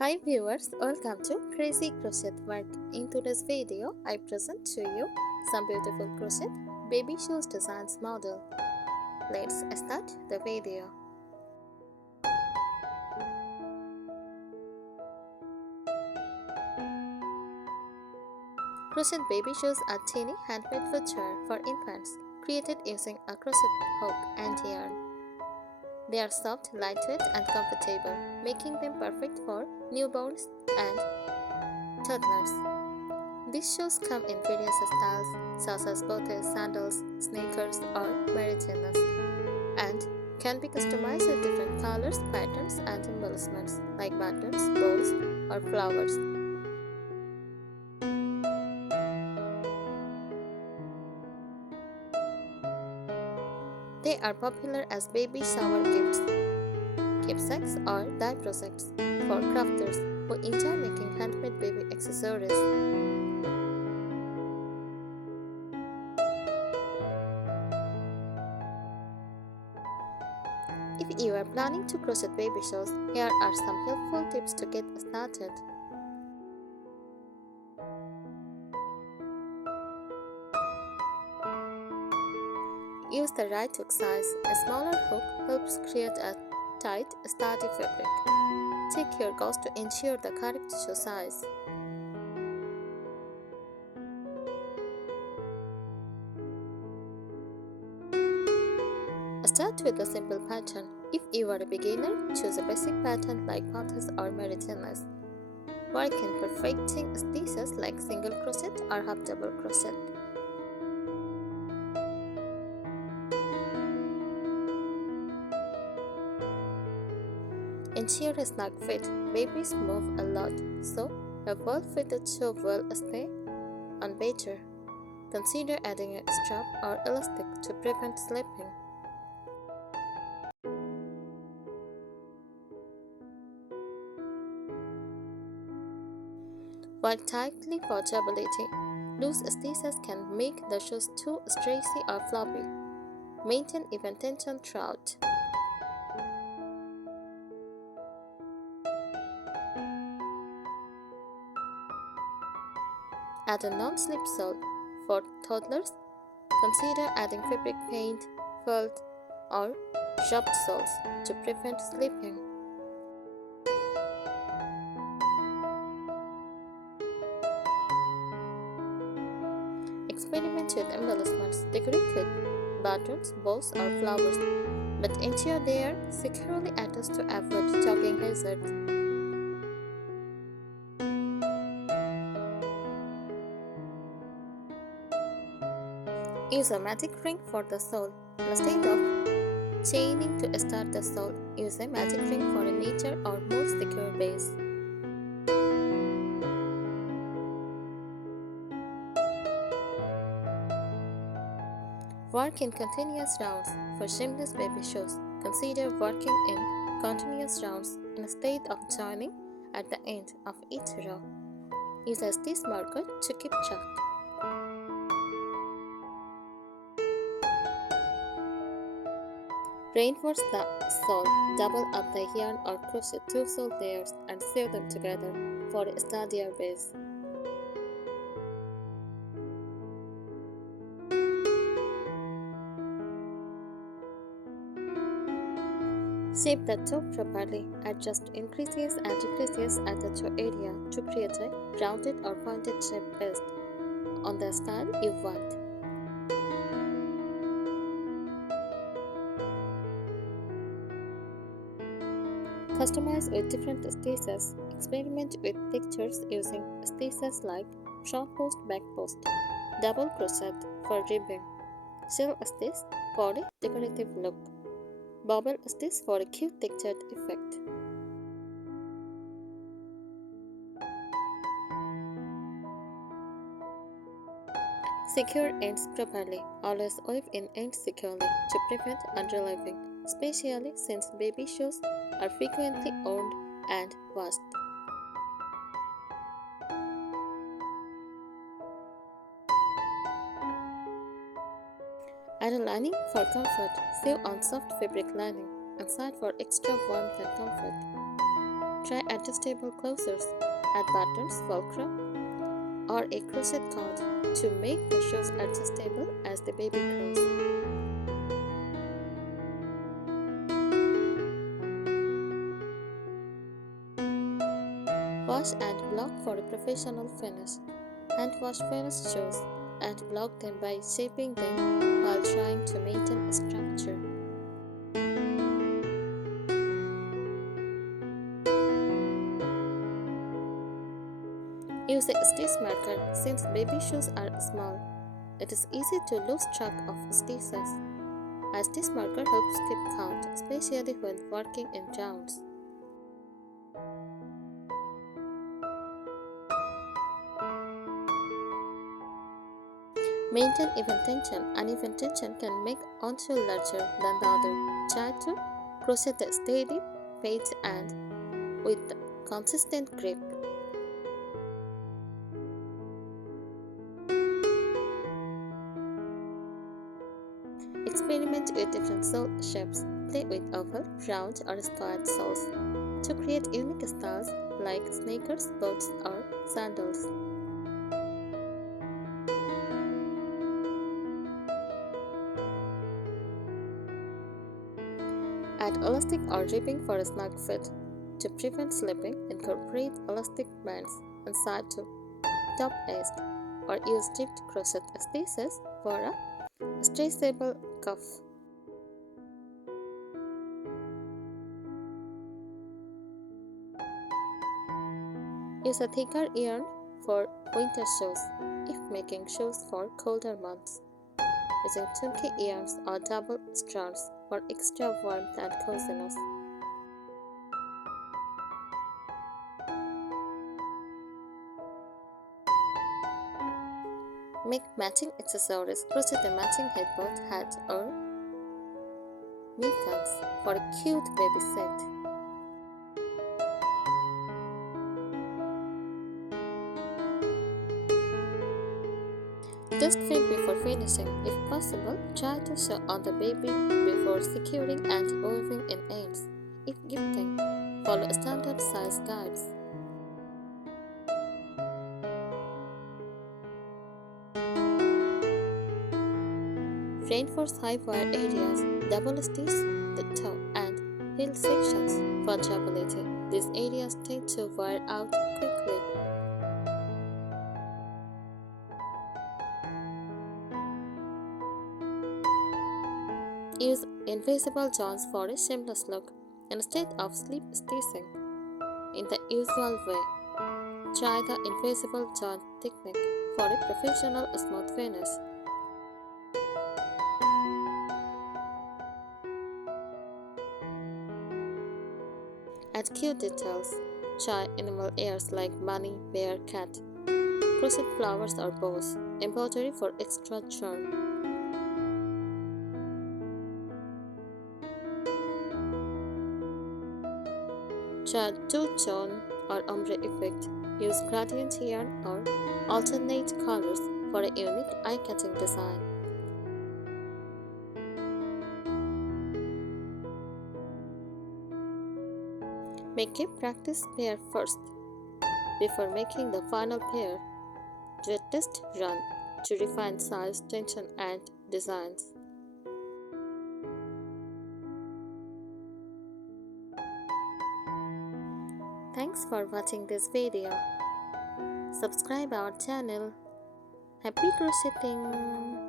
Hi viewers, welcome to Crazy Crochet Work. In today's video, I present to you some beautiful crochet baby shoes designs model. Let's start the video. Crochet baby shoes are teeny handmade footwear for infants, created using a crochet hook and yarn. They are soft, lightweight, and comfortable, making them perfect for newborns and toddlers. These shoes come in various styles such as booties, sandals, sneakers, or maritinas, and can be customized with different colors, patterns, and embellishments like buttons, bows, or flowers. They are popular as baby shower gifts, keepsakes, or dye projects for crafters who enjoy making handmade baby accessories. If you are planning to crochet baby shoes, here are some helpful tips to get started. Use the right hook size. A smaller hook helps create a tight, sturdy fabric. Check your gauge to ensure the correct shoe size. Start with a simple pattern. If you are a beginner, choose a basic pattern like booties or maritinas. Work in perfecting stitches like single crochet or half double crochet. Ensure a snug fit. Babies move a lot, so a well-fitted shoe will stay on better. Consider adding a strap or elastic to prevent slipping. Work tightly for durability. Loose stitches can make the shoes too stretchy or floppy. Maintain even tension throughout. Add a non-slip sole. For toddlers, consider adding fabric paint, felt, or sharp soles to prevent slipping. Experiment with embellishments. Decorate with buttons, bows, or flowers, but ensure they are securely attached to avoid jogging hazards. Use a magic ring for the sole. Instead of chaining to start the sole, use a magic ring for a neater or more secure base. Work in continuous rounds. For seamless baby shoes, consider working in continuous rounds instead of joining at the end of each row. Use a stitch marker to keep track. Reinforce the sole, double up the yarn or crochet 2 sole layers and sew them together for a sturdier base. Shape the toe properly. Adjust increases and decreases at the toe area to create a rounded or pointed shape based on the style you want. Customize with different stitches. Experiment with textures using stitches like front post, back post, double crochet for ribbing, shell stitch for a decorative look, bobble stitch for a cute textured effect. Secure ends properly. Always weave in ends securely to prevent underleaving, especially since baby shoes are frequently owned and washed. Add a lining for comfort. Sew on soft fabric lining inside for extra warmth and comfort. Try adjustable closures, add buttons, velcro, or a crochet cord to make the shoes adjustable as the baby grows. Wash and block for a professional finish. Hand wash finished shoes and block them by shaping them while trying to maintain structure. Use a stitch marker since baby shoes are small. It is easy to lose track of stitches. A stitch marker helps keep count, especially when working in rounds. Maintain even tension. Uneven tension can make one shoe larger than the other. Try to crochet the steady, fade, and with consistent grip. Experiment with different sole shapes. Play with oval, round, or square soles to create unique styles like sneakers, boots, or sandals. Add elastic or ribbing for a snug fit. To prevent slipping, incorporate elastic bands inside to top edge or use dipped crochet stitches for a stretchable cuff. Use a thicker yarn for winter shoes if making shoes for colder months. Using chunky yarns or double strands for extra warmth and coziness. Make matching accessories. Crochet a matching headband, hat, or mittens for a cute baby set. Just fit before finishing. If possible, try to sew on the baby before securing and weaving in ends. If gifting, follow standard size guides. Reinforce high wire areas, double stitch the toe and heel sections for durability. These areas tend to wear out quickly. Use invisible joins for a seamless look instead of slip stitching in the usual way. Try the invisible joint technique for a professional smooth finish. Add cute details. Try animal ears like bunny, bear, cat. Crochet flowers or bows. Embroidery for extra charm. Try two-tone or ombre effect. Use gradient yarn or alternate colors for a unique eye-catching design. Make a practice pair first. Before making the final pair, do a test run to refine size, tension, and designs. Thanks for watching this video. Subscribe our channel. Happy crocheting!